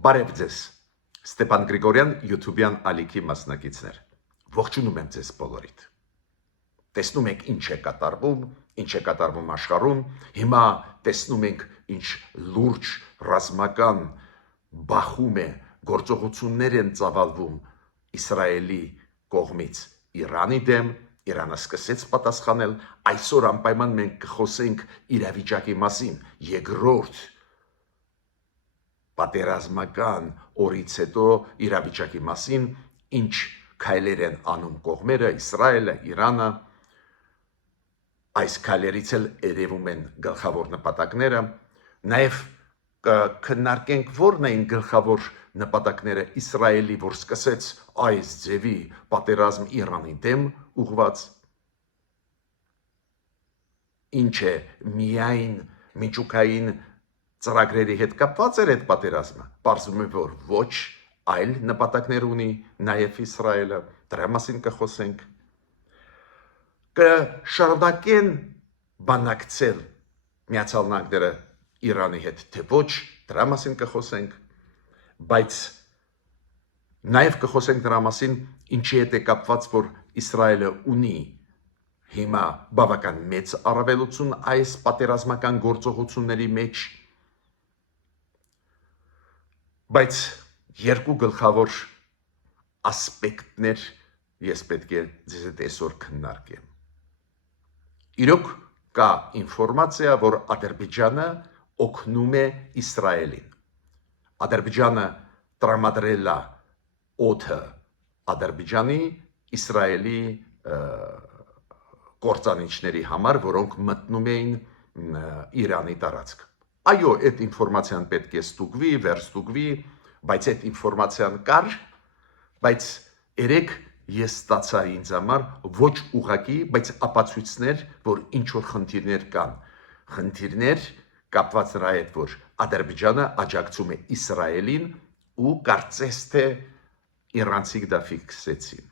Բարև ձեզ, Ստեփան Գրիգորյան YouTube-յան ալիքի մասնակիցներ, ողջունում եմ ձեզ բոլորիդ, տեսնում եք ինչ է կատարվում աշխարհում, հիմա տեսնում ենք ինչ լուրջ ռազմական բախում է, գործողություններ են ծավալվում Իսրայելի կողմից Իրանի դեմ, Իրանը սկսեց պատասխանել, այսօր անպայման մենք կխոսենք իրավիճակի մասին, երկրորդ պատերազմական օրից հետո իրավիճակի մասին, ինչ քայլեր են անում կողմերը, Իսրայելը, Իրանը, այս քայլերից էլ երևում են գլխավոր նպատակները, նաև կքննարկենք որն էին գլխավոր նպատակները Իսրայելի, որ սկսեց այս ձևի պատերազմ Իրանի դեմ ուղղված, ինչ է միայն միջուկային ծրագրերի հետ կապված էր այդ պատերազմը, պարզվում է, որ ոչ այլ նպատակներ ունի նաև Իսրայելը, դրա մասին կխոսենք, կշարունակեն բանակցել Միացյալ Նահանգները Իրանի հետ, թե ոչ, դրա մասին կխոսենք, բայց նաև կխոսենք դրա մասին, ինչի հետ է կապված, որ Իսրայելը ունի հիմա բավական մեծ առավելություն այս պատերազմական գործողությունների մեջ, բայց երկու գլխավոր ասպեկտներ ես պետք է ձեզ հետ այսօր քննարկեմ։ Իրոք կա ինֆորմացիա, որ Ադրբեջանը օգնում է Իսրայելին։ Ադրբեջանը տրամադրել է օդը Ադրբեջանի, Իսրայելի կործանիչների համար, որոնք մտնում էին Իրանի տարածք։ Այո, այդ ինֆորմացիան պետք է ստուգվի, վերստուգվի, բայց այդ ինֆորմացիան կար, բայց երեք ես ստացա ինձ համար ոչ ուղղակի, բայց ապացույցներ, որ ինչ-որ խնդիրներ կան։ Խնդիրներ կապված նրա հետ, որ Ադրբեջանը աջակցում է Իսրայելին ու կարծես թե իրանցիք դա ֆիքսեցին։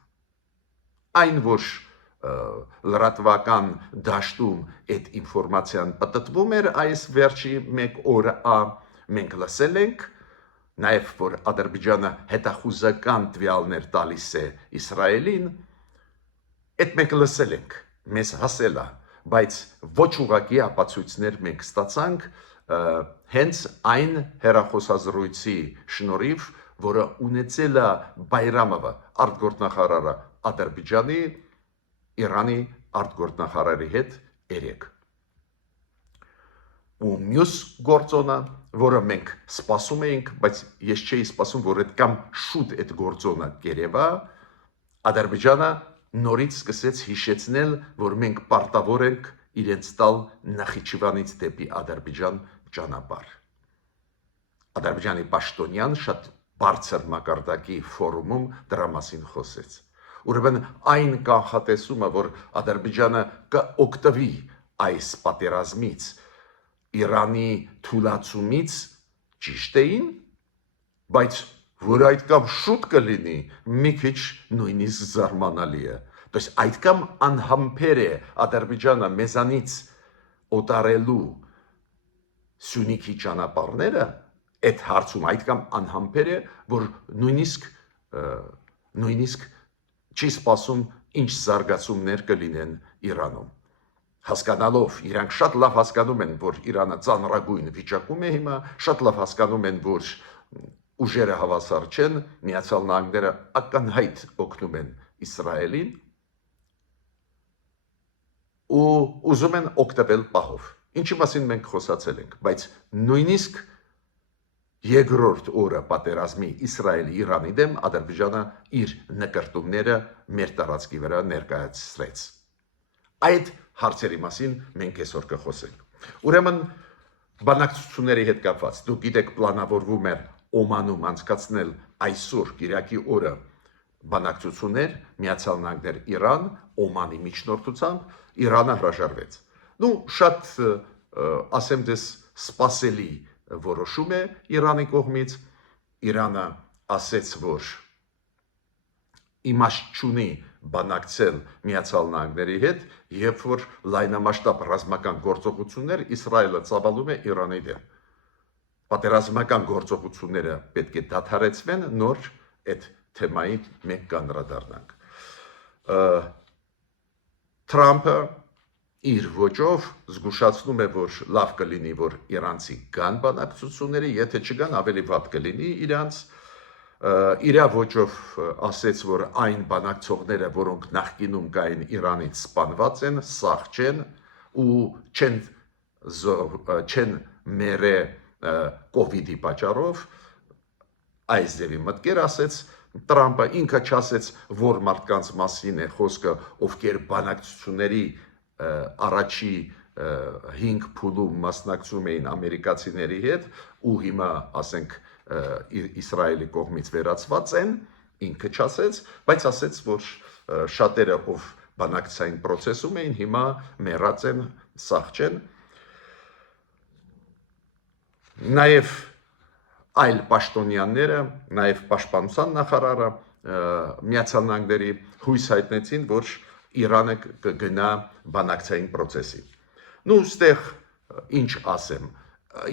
Այն, որ լրատվական դաշտում այդ ինֆորմացիան պատտվում էր այս վերջի մեկ օրը, մենք լսել ենք, նաև որ Ադրբեջանը հետախուզական տվյալներ տալիս է Իսրայելին, այդ մենք լսել ենք, մեզ հասել է, բայց ոչ ուղղակի ապացույցներ մենք ստացանք հենց այն հեռախոսազրույցի շնորհիվ, որը ունեցել է Բայրամովը, արտգործնախարարը Ադրբեջանի, Իրանի արտգործնախարարի հետ երեք։ Ու մյուս գործոնը, որը մենք սպասում էինք, բայց ես չէի սպասում, որ այդքան շուտ այդ գործոնը կերևա, Ադրբեջանը նորից սկսեց հիշեցնել, որ մենք պարտավոր ենք իրենց տալ Նախիջևանից դեպի Ադրբեջան ճանապարհ։ Ադրբեջանի պաշտոնյան շատ բարձր մակարդակի ֆորումում դրա մասին խոսեց։ Ուրեմն այն կանխատեսումը, որ Ադրբեջանը կօգտվի այս պատերազմից, Իրանի թուլացումից ճիշտ էին, բայց որ այդքան շուտ կլինի, մի քիչ նույնիսկ զարմանալի է։ Բայց այդքան անհամբեր է Ադրբեջանը մեզանից օտարելու Սյունիքի ճանապարհները, այդ հարցում այդքան անհամբեր է, որ նույնիսկ չի սպասում ինչ զարգացումներ կլինեն Իրանում։ Հասկանալով, իրանք շատ լավ հասկանում են, որ Իրանը ծանրագույն վիճակում է հիմա, շատ լավ հասկանում են, որ ուժերը հավասար չեն, Միացյալ Նահանգները ակնհայտ օգնում են Իսրայելին ու ուզում են օգտվել պահով։ Ինչի մասին մենք խոսացել ենք, բայց նույնիսկ երկրորդ օրը պատերազմի Իսրայելի Իրանի դեմ Ադրբեջանը իր նկարտումները մեր տարածքի վրա ներկայացրեց։ Այդ հարցերի մասին մենք այսօր կխոսենք։ Ուրեմն բանակցությունների հետ կապված, դուք գիտեք, պլանավորվում էր Օմանում անցկացնել այսօր Կիրակի օրը բանակցություններ Միացյալ Նահանգներ Իրան, Օմանի միջնորդությամբ, Իրանը հրաժարվեց։ Շատ ասեմ դες սպասելի որոշում է Իրանի կողմից, Իրանը ասեց, որ իմաստ չունի բանակցել Միացյալ Նահանգների հետ, երբ որ լայնամասշտաբ ռազմական գործողություններ Իսրայելը ծավալում է Իրանի դեմ։ պատերազմական գործողությունները պետք է դադարեցվեն, նոր այդ թեմային մենք կանդրադառնանք։ Թրամփը իր ոճով զգուշացնում է, որ լավ կլինի, որ իրանցի կան բանակցությունների, եթե չկան, ավելի վատ կլինի իրանց։ Իր ոճով ասեց, որ այն բանակցողները, որոնք նախկինում կային Իրանից սպանված են, սաղ չեն ու չեն մերը կովիդի պատճառով, այս ձևի մտքեր ասեց Տրամփը, ինքը չասեց, որ մարդկանց մասին է խոսքը, ովքեր բանակցությունների առաջի 5 փուլում մասնակցում էին ամերիկացիների հետ ու հիմա, ասենք, Իսրայելի կողմից վերացված են, ինքը չասեց, բայց ասեց, որ շատերը, ով բանակցային process-ում էին, հիմա մեռած են, սաղ չեն։ Նաև այլ պաշտոնյաները, նաև պաշտպանության նախարարը Միացյալ Նահանգների հույս հայտնեցին, որ Իրանը կգնա բանակցային process-ի։ Նու ստեղ ինչ ասեմ,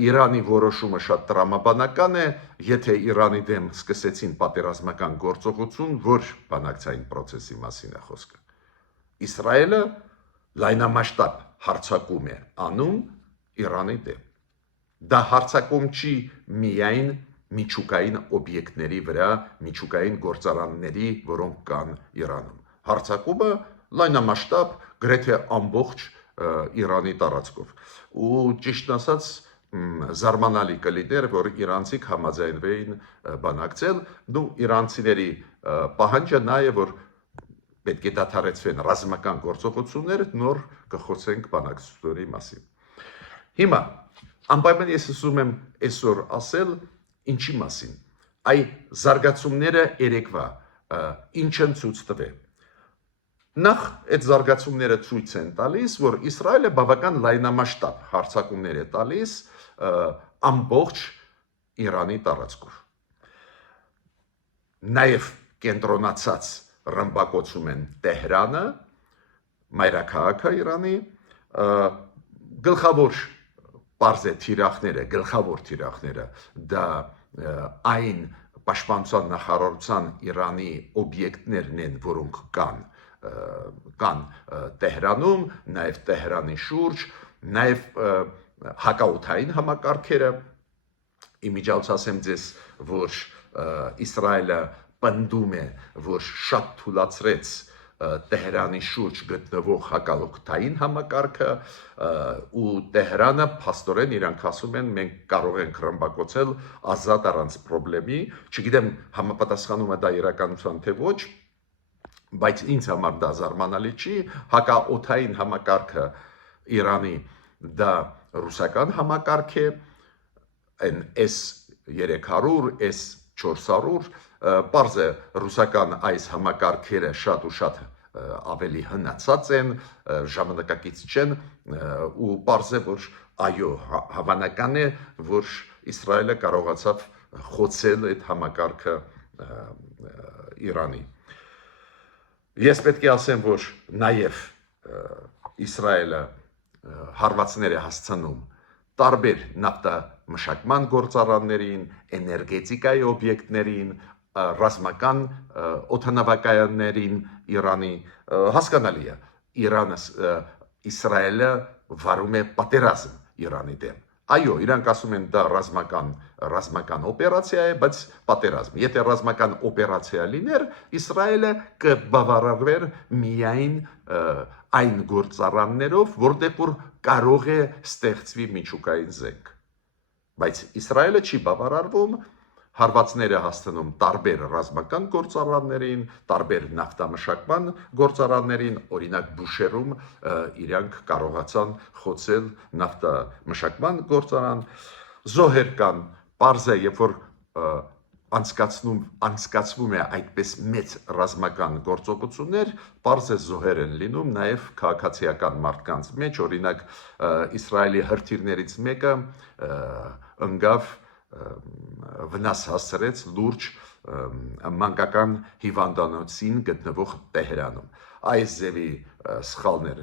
Իրանի որոշումը շատ տրամաբանական է, եթե Իրանի դեմ սկսեցին պատերազմական գործողություն, որ բանակցային process-ի մասին է խոսքը։ Իսրայելը լայնամասշտաբ հարձակում է անում Իրանի դեմ։ Դա հարձակում չի միայն միջուկային օբյեկտների վրա, միջուկային գործարանների, որոնք կան Իրանում։ Հարձակումը լայնամասշտաբ գրեթե ամբողջ Իրանի տարածքով։ Ու ճիշտ ասած, զարմանալի կլիներ, որ իրանցիք համաձայնվեին բանակցել, դու իրանցիների պահանջը նա է, որ պետք է դադարեցվեն ռազմական գործողություններ, նոր կխոսենք բանակցությունների մասին։ Հիմա անպայման ես ուզում եմ այսօր ասել ինչի մասին։ Այ զարգացումները երեկվա ինչ են ցույց տվել։ Նախ այդ զարգացումները ցույց են տալիս, որ Իսրայելը բավական լայնամասշտաբ հարձակումներ է տալիս ամբողջ Իրանի տարածքով։ Նաև կենտրոնացած ռմբակոծում են Տեհրանը, մայրաքաղաքը Իրանի, գլխավոր թիրախները դա այն պաշտպանության նախարարության Իրանի օբյեկտներն են, որոնք կան Տեհրանում, նաև Տեհրանի շուրջ, նաև հակաօդային համակարգերը։ Իմիջիայլոց ասեմ ձեզ, որ Իսրայելը պնդում է, որ շատ թուլացրեց Տեհրանի շուրջ գտնվող հակաօդային համակարգը ու Տեհրանը փաստորեն իրանք ասում են մենք կարող ենք ռմբակոծել ազատ առանց խնդրի, չգիտեմ համապատասխանում է դա իրականության թե ոչ, բայց ինձ համար դա զարմանալի չի, հակաօդային համակարգը Իրանի դա ռուսական համակարգ է, այն S-300, S-400, պարզ է ռուսական այս համակարգերը շատ ու շատ ավելի հնացած են, ժամանակակից չեն ու պարզ է, որ այո, հավանական է, որ Իսրայելը կարողացավ խոցել այդ համակարգը Իրանի։ Ես պետք է ասեմ, որ նաև Իսրայելը հարվածներ է հասցնում տարբեր նավթամշակման գործարաններին, էներգետիկայի օբյեկտներին, ռազմական օդանավակայաններին Իրանի, հասկանալի է, Իսրայելը վարում է պատերազմ Իրանի դեմ։ Այո, իրանք ասում են դա ռազմական օպերացիա է, բայց պատերազմ։ Եթե ռազմական օպերացիա լիներ, Իսրայելը կբավարարվեր միայն այն գործարաններով, որտեղ որ կարող է ստեղծվի միջուկային զենք։ Բայց Իսրայելը չի բավարարվում, հարվածները հասցնում տարբեր ռազմական գործարաններին, տարբեր նավթամշակման գործարաններին, օրինակ Բուշերում իրանք կարողացան խոցել նավթամշակման գործարան, զոհեր կան, պարզ է, երբ որ անցկացվում է այդպես մեծ ռազմական գործողություններ, պարզ է զոհեր են լինում նաև քաղաքացիական մարդկանց մեջ, օրինակ Իսրայելի հրթիռներից մեկը ընկավ վնաս հասցրեց լուրջ մանկական հիվանդանոցին գտնվող Տեհրանում։ Այս ձևի սխալներ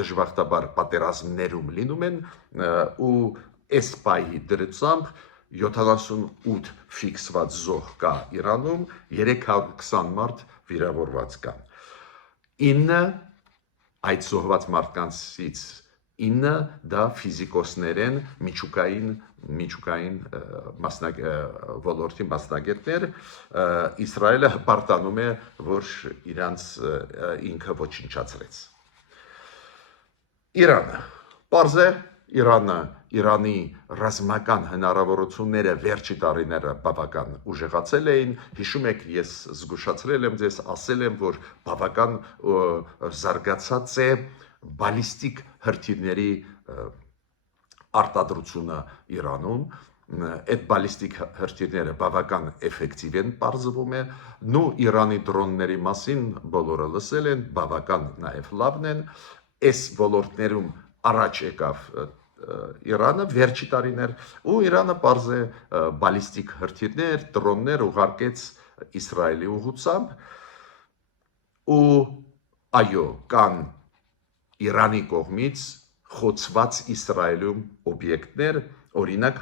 դժբախտաբար պատերազմներում լինում են ու այս պահի դրությամբ 78 ֆիքսված զոհ կա Իրանում, 320 մարդ վիրավորված կան։ 9 այդ զոհված մարդկանցից 9 դա ֆիզիկոսներ են, միջուկային ոլորտի մասնագետներ, Իսրայելը հպարտանում է, որ իրանց ինքը ոչնչացրեց։ Իրանը, պարզ է, Իրանի ռազմական հնարավորությունները վերջի տարիները բավական ուժեղացել էին, հիշում եք, ես զգուշացրել եմ ձեզ, ասել եմ, որ բավական զարգացած է բալիստիկ հրթիռների արտադրությունը Իրանում, այդ բալիստիկ հրթիռները բավական էֆեկտիվ են պարզվում է, նու Իրանի դրոնների մասին բոլորը լսել են, բավական նաև լավն են, այս ոլորտներում առաջ եկավ Իրանը վերջի տարիներ, ու Իրանը պարզ է բալիստիկ հրթիռներ, դրոններ ուղարկեց Իսրայելի ուղղությամբ, ու այո, կան Իրանի կողմից խոցված Իսրայելում օբյեկտներ, օրինակ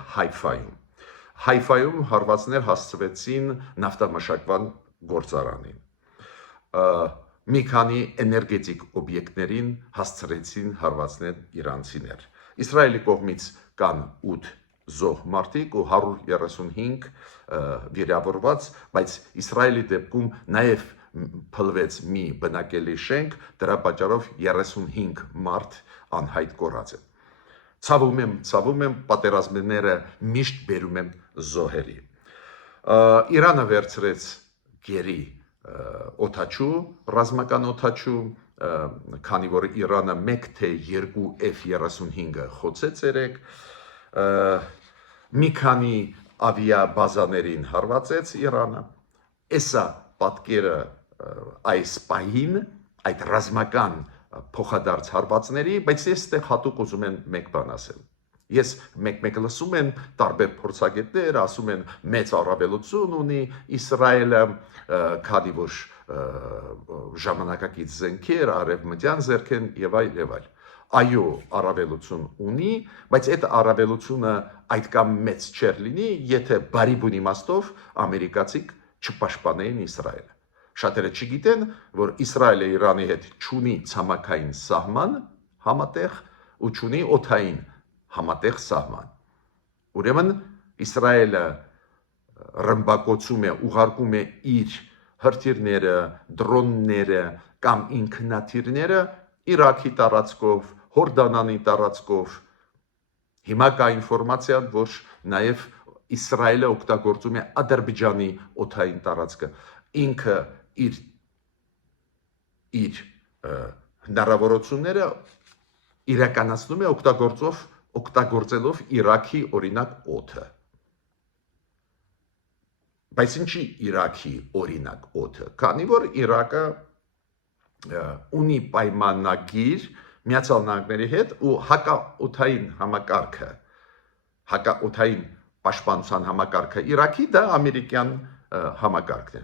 Հայֆայում հարվածներ հասցվեցին նավթամշակման գործարանին, մի քանի էներգետիկ օբյեկտներին հասցրեցին հարվածներ իրանցիներ։ Իսրայելի կողմից կան 8 զոհ մարդիկ ու 135 վիրավորված, բայց Իսրայելի դեպքում նաև փլվեց մի բնակելի շենք, դրա պատճառով 35 մարդ անհայտ կորած են։ Ցավում եմ, պատերազմները միշտ բերում են զոհերի։ Իրանը վերցրեց գերի օդաչու, ռազմական օդաչու, քանի որ Իրանը 1 թե 2 F-35-ը խոցեց երեք, մի քանի ավիաբազաներին հարվածեց Իրանը, էսա պատկերը այս պահին, այդ ռազմական փոխադարձ հարվածների, բայց ես այստեղ հատուկ ուզում եմ մեկ բան ասել։ Ես մեկ լսում եմ տարբեր փորձագետներ, ասում են մեծ առավելություն ունի Իսրայելը, քանի որ ժամանակակից զենքեր, արևմտյան զենքեր եւ այլ։ Այո, առավելություն ունի, բայց այդ առավելությունը այդքան մեծ չէր լինի, եթե բարի բուն իմաստով ամերիկացիք չպաշտպանեին Իսրայելը։ Շատերը չգիտեն, որ Իսրայելը Իրանի հետ չունի ցամաքային սահման համատեղ ու չունի օդային համատեղ սահման։ Ուրեմն Իսրայելը ռմբակոծում է, ուղարկում է իր հրթիռները, դրոնները կամ ինքնաթիռները Իրաքի տարածքով, Հորդանանի տարածքով։ Հիմա կա ինֆորմացիա, որ նաև Իսրայելը օգտագործում է Ադրբեջանի օդային տարածքը։ Ինքը իր հնարավորությունները իրականացնում է օգտագործելով Իրաքի օրինակ օդը։ Բայց ինչի Իրաքի օրինակ օդը, քանի որ Իրաքը ունի պայմանագիր Միացյալ Նահանգների հետ ու հակաօդային համակարգը, հակաօդային պաշտպանության համակարգը Իրաքի դա ամերիկյան համակարգն է։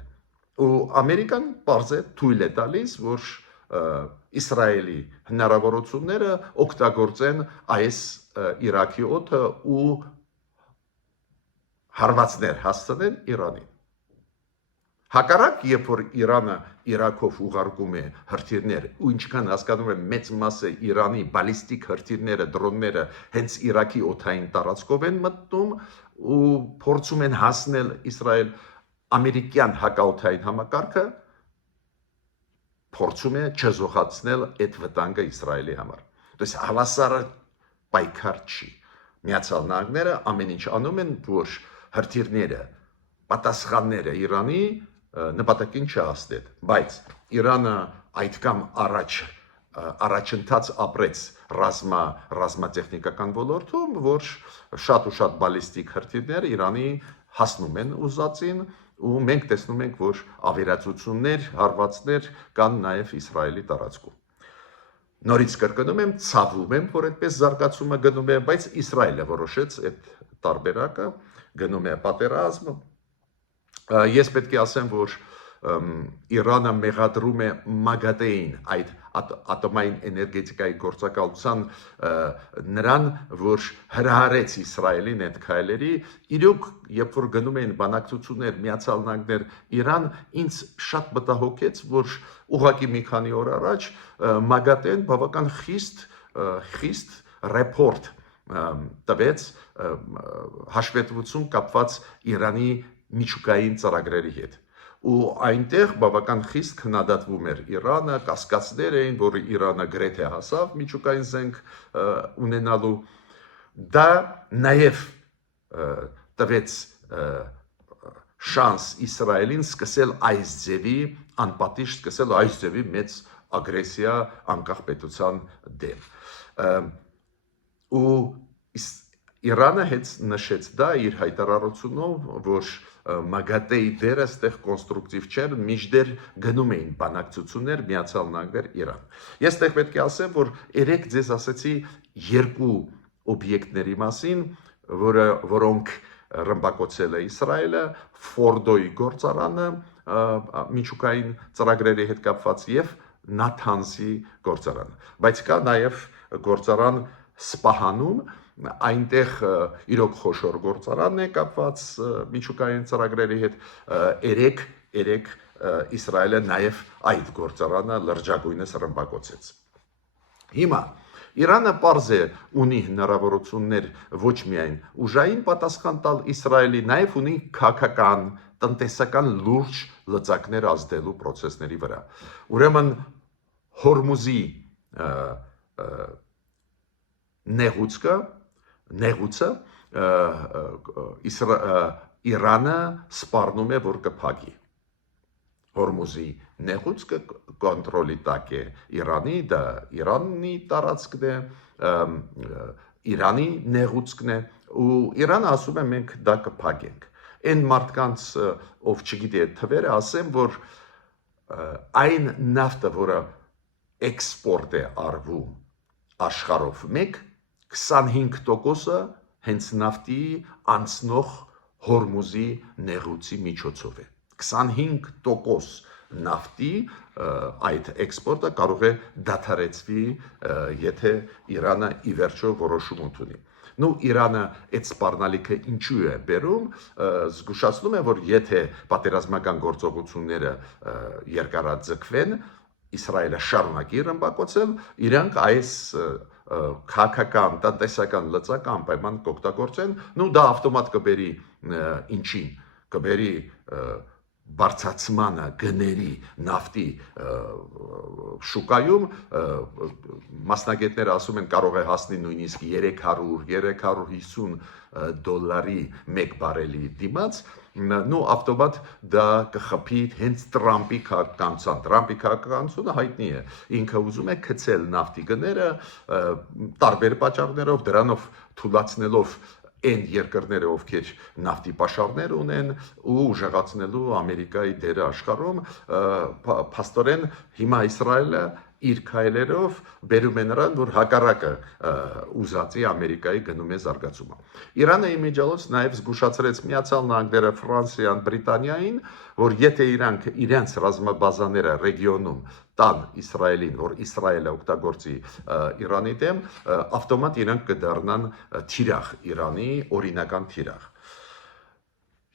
Ու Ամերիկան պարզ է թույլ է տալիս, որ Իսրայելի հնարավորությունները օգտագործեն այս Իրաքի օդը ու հարվածներ հասցնեն Իրանին։ Հակառակ, երբ որ Իրանը Իրաքով ուղարկում է հրթիռներ, ու ինչքան հասկանում եմ մեծ մասը Իրանի բալիստիկ հրթիռները, դրոնները հենց Իրաքի օդային տարածքով են մտնում ու փորձում են հասնել Իսրայել, ամերիկյան հակաօդային համակարգը փորձում է չզոհացնել այդ վտանգը Իսրայելի համար։ Դες հավասարը պայքար չի։ Միացյալ Նահանգները ամեն ինչ անում են, որ հրթիռները, պատասխանները Իրանի նպատակին չհասնեն, բայց Իրանը այդքան առաջընթաց ապրեց ռազմատեխնիկական ոլորտում, որ շատ ու շատ բալիստիկ հրթիռներ Իրանի հասնում են ուզածին, ու մենք տեսնում ենք, որ ավերածություններ, հարվածներ կան նաև Իսրայելի տարածքում։ Նորից կրկնում եմ, ցավում եմ, որ այդպես զարգացումը գնում է, բայց Իսրայելը որոշեց այդ տարբերակը, գնում է պատերազմ։ Ես պետք է ասեմ, որ Իրանը մեղադրում է ՄԱԳԱՏԷ-ին, այդ ատոմային էներգետիկայի գործակալության նրան, որ հրահարեց Իսրայելին այդ քայլերի, իրոք, երբ որ գնում էին բանակցություններ Միացյալ Նահանգներ Իրան, ինձ շատ մտահոգեց, որ ուղղակի մի քանի օր առաջ ՄԱԳԱՏԷ-ն բավական խիստ ռեպորտ տվեց հաշվետվություն կապված Իրանի միջուկային ծրագրերի հետ։ Ու այնտեղ բավական խիստ քննադատվում էր Իրանը, կասկածներ էին, որ Իրանը գրեթե հասավ միջուկային զենք ունենալու։ Դա նաև տվեց շանս Իսրայելին սկսել այս ձևի անպատիժ, սկսել այս ձևի մեծ ագրեսիա անկախ պետության դեմ։ Ու Իրանը հետ նշեց դա իր հայտարարությունով, որ ՄԱԳԱՏԷ-ի դերը ստեղ կոնստրուկտիվ չէր, մինչդեռ գնում էին բանակցություններ Միացյալ Նահանգներ Իրան։ Ես ստեղ պետք է ասեմ, որ երեք ձեզ ասեցի երկու օբյեկտների մասին, որոնք ռմբակոծել է Իսրայելը, Ֆորդոյի գործարանը միջուկային ծրագրերի հետ կապված եւ Նաթանզի գործարանը։ Բայց կա նաեւ գործարան Սպահանում, այնտեղ իրոք խոշոր գործարանն է կապված միջուկային ծրագրերի հետ, երեք Իսրայելը նաև այդ գործարանը լրջագույնս ռմբակոծեց։ Հիմա Իրանը պարզ է ունի հնարավորություններ ոչ միայն ուժային պատասխան տալ Իսրայելի, նաև ունի քաղաքական, տնտեսական լուրջ լծակներ ազդելու process-ների վրա։ Ուրեմն Հորմուզի նեղուցը Իրանը սպառնում է, որ կփակի։ Հորմուզի նեղուցը կոնտրոլի տակ է Իրանի, դա Իրանի տարածքն է, Իրանի նեղուցքն է, ու Իրանը ասում է մենք դա կփակենք։ Այն մարդկանց, ով չգիտի այդ թվերը, ասեմ, որ այն նավթը, որը էքսպորտ է արվում աշխարհով 25%-ը հենց նավթի անցնող Հորմուզի նեղուցի միջոցով է։ 25% նավթի այդ էքսպորտը կարող է դադարեցվի, եթե Իրանը ի վերջո որոշում ընդունի։ Նու Իրանը այդ սպառնալիքը ինչու է բերում, զգուշացնում է, որ եթե պատերազմական գործողությունները երկարաձգվեն, Իսրայելը շարունակի ռմբակոծել, իրանք այս քաղաքական, տնտեսական լծակը անպայման կօգտագործեն, նու դա ավտոմատ կբերի ինչին, կբերի բարձրացմանը գների նավթի շուկայում, մասնագետները ասում են կարող է հասնի նույնիսկ 300-350 դոլարի մեկ բարելի դիմաց, նու ավտոմատ դա կխփի հենց Տրամպի քաղաքականությունը հայտնի է, ինքը ուզում է գցել նավթի գները տարբեր պատճառներով, դրանով թուլացնելով այն երկրները, ովքեր նավթի պաշարներ ունեն ու ուժեղացնելու Ամերիկայի դերը աշխարհում, փաստորեն հիմա Իսրայելը իր քայլերով բերում է նրան, որ հակառակը ուզածի Ամերիկայի գնում է զարգացումը։ Իրանը իմիջիալոց նաև զգուշացրեց Միացյալ Նահանգները, Ֆրանսիան, Բրիտանիային, որ եթե իրանք իրենց ռազմաբազաները ռեգիոնում տան Իսրայելին, որ Իսրայելը օգտագործի Իրանի դեմ, ավտոմատ իրանք կդառնան թիրախ Իրանի, օրինական թիրախ։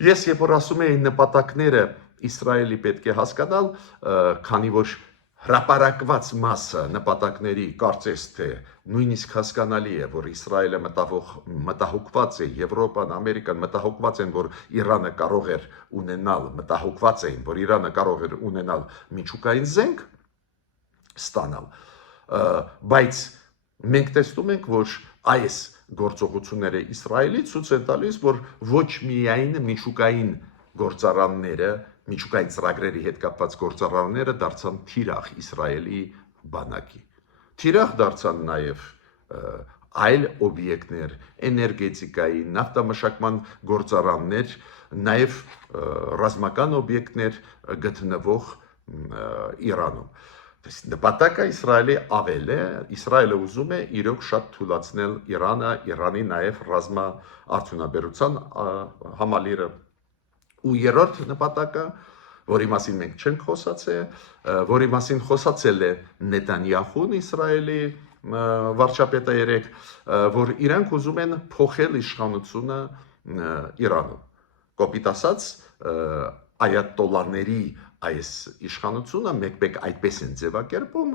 Ես երբ որ ասում եմ նպատակները Իսրայելի պետք է հասկանալ, քանի որ հրապարակված մասը նպատակների կարծես թե նույնիսկ հասկանալի է, որ Իսրայելը մտահոգված է, Եվրոպան, Ամերիկան մտահոգված են, որ Իրանը կարող էր ունենալ, մտահոգված էին, որ Իրանը կարող էր ունենալ միջուկային զենք ստանալ, բայց մենք տեսնում ենք, որ այս գործողությունները Իսրայելի ցույց են տալիս, որ ոչ միայն միջուկային գործարանները, միջուկային ծրագրերի հետ կապված գործարանները դարձան թիրախ Իսրայելի բանակի։ Թիրախ դարձան նաև այլ օբյեկտներ, էներգետիկայի, նավթամշակման գործարաններ, նաև ռազմական օբյեկտներ գտնվող Իրանում։ Նպատակը Իսրայելի ավել է, Իսրայելը ուզում է իրոք շատ թուլացնել Իրանը, Իրանի նաև ռազմաարդյունաբերության համալիրը։ Ու երրորդ նպատակը, որի մասին մենք չենք խոսացել, որի մասին խոսացել է Նետանյախուն, Իսրայելի վարչապետը երեք, որ իրանք ուզում են փոխել իշխանությունը Իրանում։ Կոպիտ ասած, այատոլաների այս իշխանությունը մեկ-մեկ այդպես են ձևակերպում,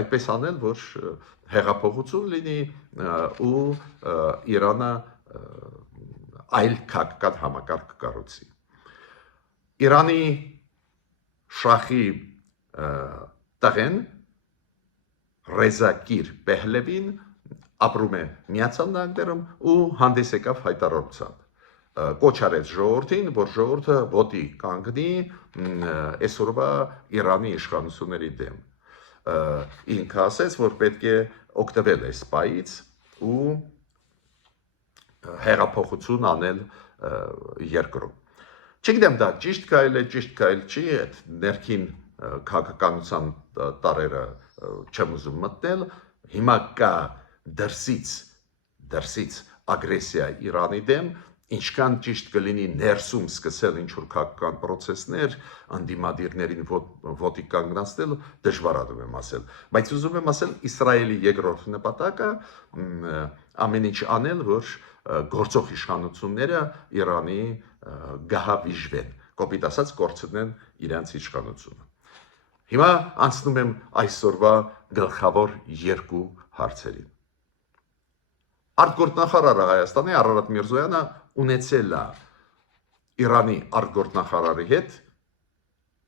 այդպես անել, որ հեղափոխություն լինի ու Իրանը այլ քաղաքական համակարգ կառուցի։ Իրանի շախի տղեն Ռեզա Կիր Պեհլևին ապրում է Միացյալ Նահանգներում ու հանդես եկավ հայտարարությամբ։ Կոչ արեց ժողովրդին, որ ժողովուրդը ոտի կանգնի այսօրվա Իրանի իշխանությունների դեմ։ Ինքը ասեց, որ պետք է օգտվել այս պայից ու հեղափոխություն անել երկրում։ Չգիտեմ դա ճիշտ կայլ է, ճիշտ կայլ չի, այդ ներքին քաղաքականության տարերը չեմ ուզում մտնել, հիմա կա դրսից ագրեսիա Իրանի դեմ, ինչքան ճիշտ կլինի ներսում սկսել ինչ-որ քաղաքական պրոցեսներ, անդիմադիրներին ոտի կանգնացնել, դժվարանում եմ ասել։ Բայց ուզում եմ ասել, Իսրայելի երկրորդ նպատակը ամեն ինչ անել, որ գործող իշխանությունները Իրանի գահավիժվեն, կոպիտ ասած կորցնեն իրենց իշխանությունը։ Հիմա անցնում եմ այսօրվա գլխավոր երկու հարցերին։ Արտգործնախարարը Հայաստանի Արարատ Միրզոյանը ունեցել է Իրանի արտգործնախարարի հետ,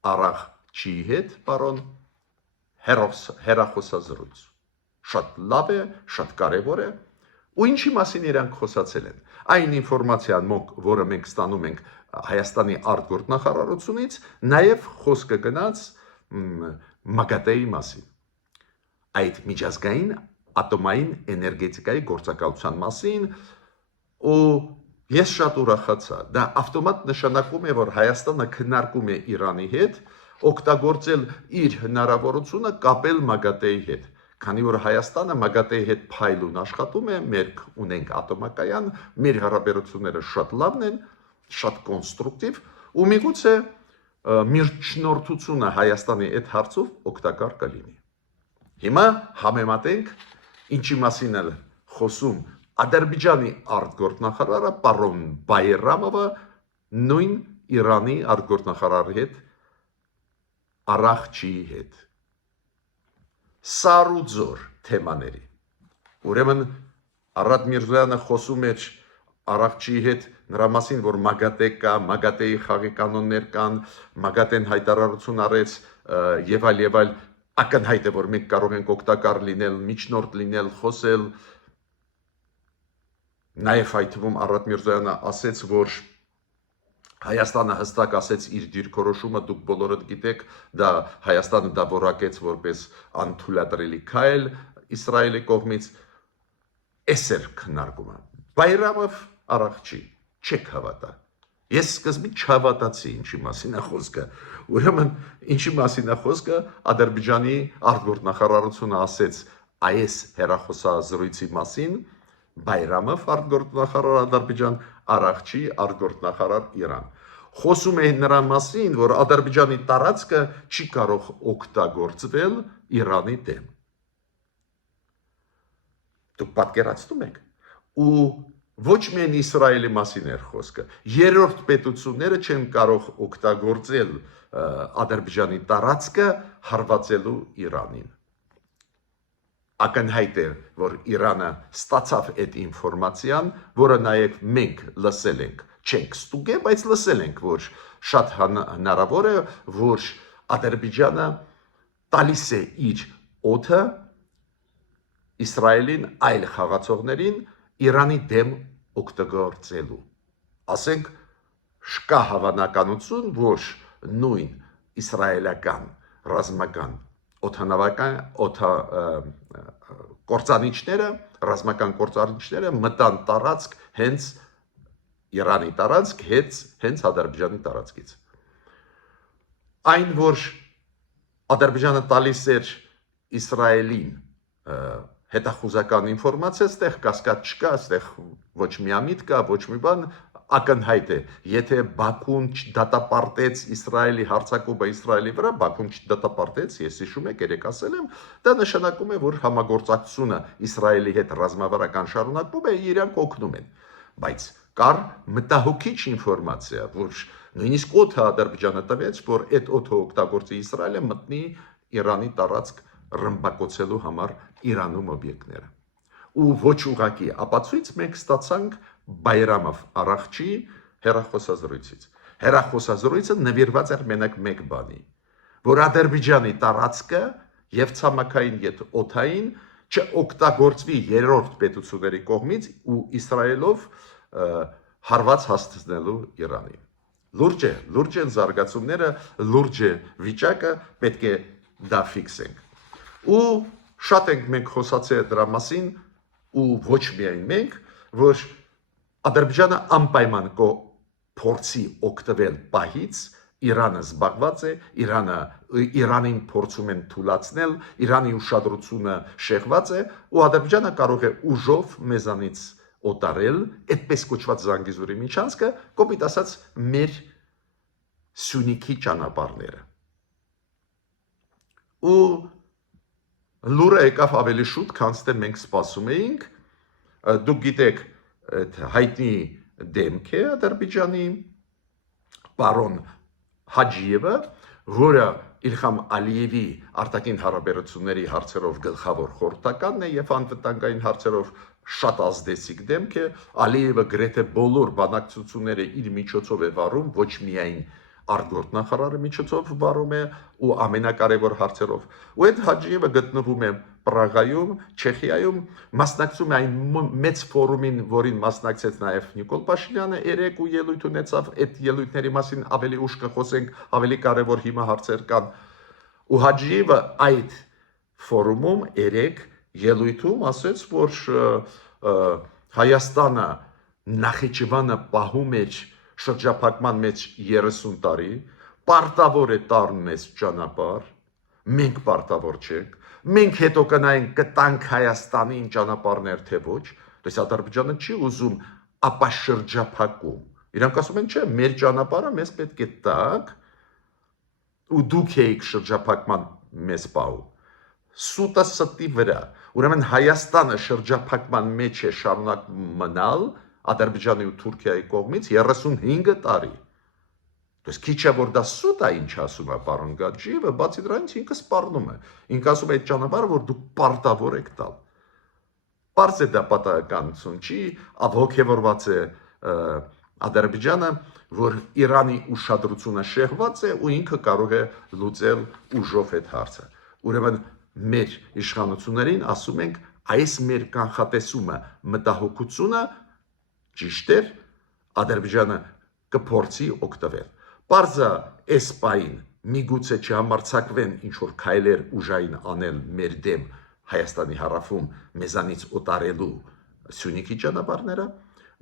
Արաղչիի հետ, պարոն, հեռախոսազրույց։ Շատ լավ է, շատ կարևոր է, ու ինչի մասին իրանք խոսացել են։ Այն ինֆորմացիան, որը մենք ստանում ենք Հայաստանի արտգործնախարարությունից, նաև խոսքը գնաց ՄԱԳԱՏԵ-ի մասին։ Այդ միջազգային ատոմային էներգետիկայի գործակալության մասին, ու ես շատ ուրախացա։ Դա ավտոմատ նշանակում է, որ Հայաստանը քննարկում է Իրանի հետ օգտագործել իր հնարավորությունը կապել ՄԱԳԱՏԵ-ի հետ, քանի որ Հայաստանը ՄԱԳԱՏԵ-ի հետ փայլուն աշխատում է, մենք ունենք ատոմակայան, մեր հարաբերությունները շատ լավն են, շատ կոնստրուկտիվ, ու միգուցե միջնորդությունը Հայաստանի այդ հարցով օգտակար կլինի։ Հիմա համեմատենք, ինչի մասին էլ խոսում Ադրբեջանի արտգործնախարարը պարոն Բայրամովը նույն Իրանի արտգործնախարարի հետ, Արաղչիի հետ։ Սար ու ձոր թեմաների։ Ուրեմն Արարատ Միրզոյանը խոսում էր Արաղչիի հետ նրա մասին, որ ՄԱԳԱՏԵ կա, ՄԱԳԱՏԵ-ի խաղի կանոններ կան, ՄԱԳԱՏԵ-ն հայտարարություն արեց եւ այլ, ակնհայտ է, որ մենք կարող ենք օգտակար լինել, միջնորդ լինել, խոսել։ Նաև այդ թվում Արարատ Միրզոյանը ասեց, որ Հայաստանը հստակ ասեց իր դիրքորոշումը, դուք բոլորդ գիտեք, դա Հայաստանը դա որակեց որպես անթույլատրելի քայլ Իսրայելի կողմից։ Էս էր քննարկումը։ Բայրամով Արաղչի չեք հավատա։ Ես սկզբից չհավատացի ինչի մասին է խոսքը։ Ուրեմն ինչի մասին է խոսքը, Ադրբեջանի արտգործնախարարությունը ասեց այս հեռախոսազրույցի մասին, Բայրամով արտգործնախարար Ադրբեջան, Արաղչի արտգործնախարար Իրան։ Խոսում է նրա մասին, որ Ադրբեջանի տարածքը չի կարող օգտագործվել Իրանի դեմ։ Դուք պատկերացնում եք։ Ու ոչ միայն Իսրայելի մասին էր խոսքը, երրորդ պետությունները չեն կարող օգտագործել Ադրբեջանի տարածքը հարվածելու Իրանին։ Ակնհայտ է, որ Իրանը ստացավ այդ ինֆորմացիան, որը նաև մենք լսել ենք, չենք ստուգել, բայց լսել ենք, որ շատ հնարավոր է, որ Ադրբեջանը տալիս է իր օդը Իսրայելին, այլ խաղացողներին Իրանի դեմ օգտագործելու։ Ասենք, կա հավանականություն, որ նույն իսրայելական ռազմական ռազմական կործանիչները մտան տարածք հենց Իրանի տարածք, հենց Ադրբեջանի տարածքից։ Այն, որ Ադրբեջանը տալիս էր Իսրայելին հետախուզական ինֆորմացիա, այստեղ կասկած չկա, այստեղ ոչ մի ամիտ կա, ոչ մի բան, ակնհայտ է, եթե Բաքուն չդատապարտեց Իսրայելի հարձակումը Իսրայելի վրա, Բաքուն չդատապարտեց, ես հիշում եք, երեք ասել եմ, դա նշանակում է, որ համագործակցությունը Իսրայելի հետ ռազմավարական շարունակվում է, իրանք օգնում են, բայց կար մտահոգիչ ինֆորմացիա, որ նույնիսկ օդը Ադրբեջանը տվեց, որ այդ օդը օգտագործի Իսրայելը մտնի Իրանի տարածք ռմբակոծելու համար Իրանում օբյեկտները։ Ու ոչ ուղակի ապացույց մենք ստացանք Բայրամով Արախչի հեռախոսազրույցից։ Հեռախոսազրույցը նվիրված էր մենակ մեկ բանի, որ Ադրբեջանի տարածքը եւ ցամաքային եւ օդային չօգտագործվի երրորդ պետությունների կողմից ու Իսրայելով հարված հասցնելու Իրանին։ Լուրջ են զարգացումները, լուրջ է վիճակը, պետք է դա ֆիքսենք։ Ու շատ ենք մենք խոսացել դրա մասին ու ոչ միայն մենք, որ Ադրբեջանը անպայման փորձի օգտվել պահից, Իրանը զբաղված է, Իրանին փորձում են թուլացնել, Իրանի ուշադրությունը շեղված է, ու Ադրբեջանը կարող է ուժով մեզանից օտարել այդպես կոչված Զանգեզուրի միջանցքը, կոպիտ ասած մեր Սյունիքի ճանապարհները։ Ու լուրը եկավ ավելի շուտ, քան թե մենք սպասում էինք։ Դուք գիտեք, այդ հայտնի դեմք է Ադրբեջանի պարոն Հաջիևը, որը Իլհամ Ալիևի արտաքին հարաբերությունների հարցերով գլխավոր խորհրդականն է եւ անվտանգային հարցերով շատ ազդեցիկ դեմք է։ Ալիևը գրեթե բոլոր բանակցությունները իր միջոցով է վարում, ոչ միայն արտգործ նախարարի միջոցով վարում է ու ամենակարևոր հարցերով։ Ու այդ Հաջիևը գտնվում է Պրագայում, Չեխիայում, մասնակցում է այն մեծ ֆորումին, որին մասնակցեց նաև Նիկոլ Փաշինյանը, երեք ու ելույթ ունեցավ, այդ ելույթների մասին ավելի ուշ կխոսենք, ավելի կարևոր հիմա հարցեր կան։ Ու Հաջիևը այդ ֆորումում երեք ելույթում ասաց, որ Հայաստանը Նախիջևանը պահում է շրջափակման մեջ 30 տարի, պարտավոր է տառն այս ճանապարհ, մենք պարտավոր չենք, մենք հետո կնայենք կտանք Հայաստանին ճանապարհներ թե ոչ, դες Ադրբեջանը չի ուզում ապա շրջափակում։ Իրանք ասում են, չէ, մեր ճանապարհը մեզ պետք է տակ, ու դուք եք շրջափակման մեզ պահում։ Սուտը ստի վրա։ Ուրեմն Հայաստանը շրջափակման մեջ է շարունակում մնալ Ադրբեջանի ու Թուրքիայի կողմից 35 տարի։ Դες քիչ է որ դա սուտ է, ինչ ասում է պարոն Գաջիևը, բացի դրանից ինքը սպառնում է։ Ինքը ասում է այդ ճանապարհը, որ դուք պարտավոր եք տալ։ Պարզ է դա պատահականություն չի, ողջևորված է Ադրբեջանը, որ Իրանի ուշադրությունը շեղված է ու ինքը կարող է լուծել ուժով այդ հարցը։ Ուրեմն մեր իշխանություններին ասում ենք, այս մեր կանխատեսումը, մտահոգությունը ճիշտ էր, Ադրբեջանը կփորձի օգտվել։ Պարզը այս պայն միգուցե չհամարձակվեն ինչ-որ քայլեր ուժային անել մեր դեմ Հայաստանի հարավում մեզանից օտարելու Սյունիքի ճանապարհները,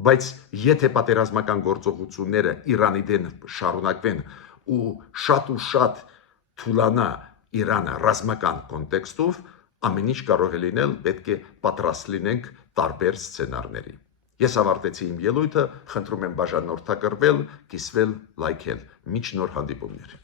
բայց եթե պատերազմական գործողությունները Իրանի դեմ շարունակվեն ու շատ թուլանա Իրանը ռազմական կոնտեքստով, ամեն ինչ կարող է լինել, պետք է պատրաստ լինենք տարբեր սցենարների։ Ես ավարտեցի իմ ելույթը, խնդրում եմ բաժանորդագրվել, կիսվել, լայքել։ Մինչ նոր հանդիպումներ։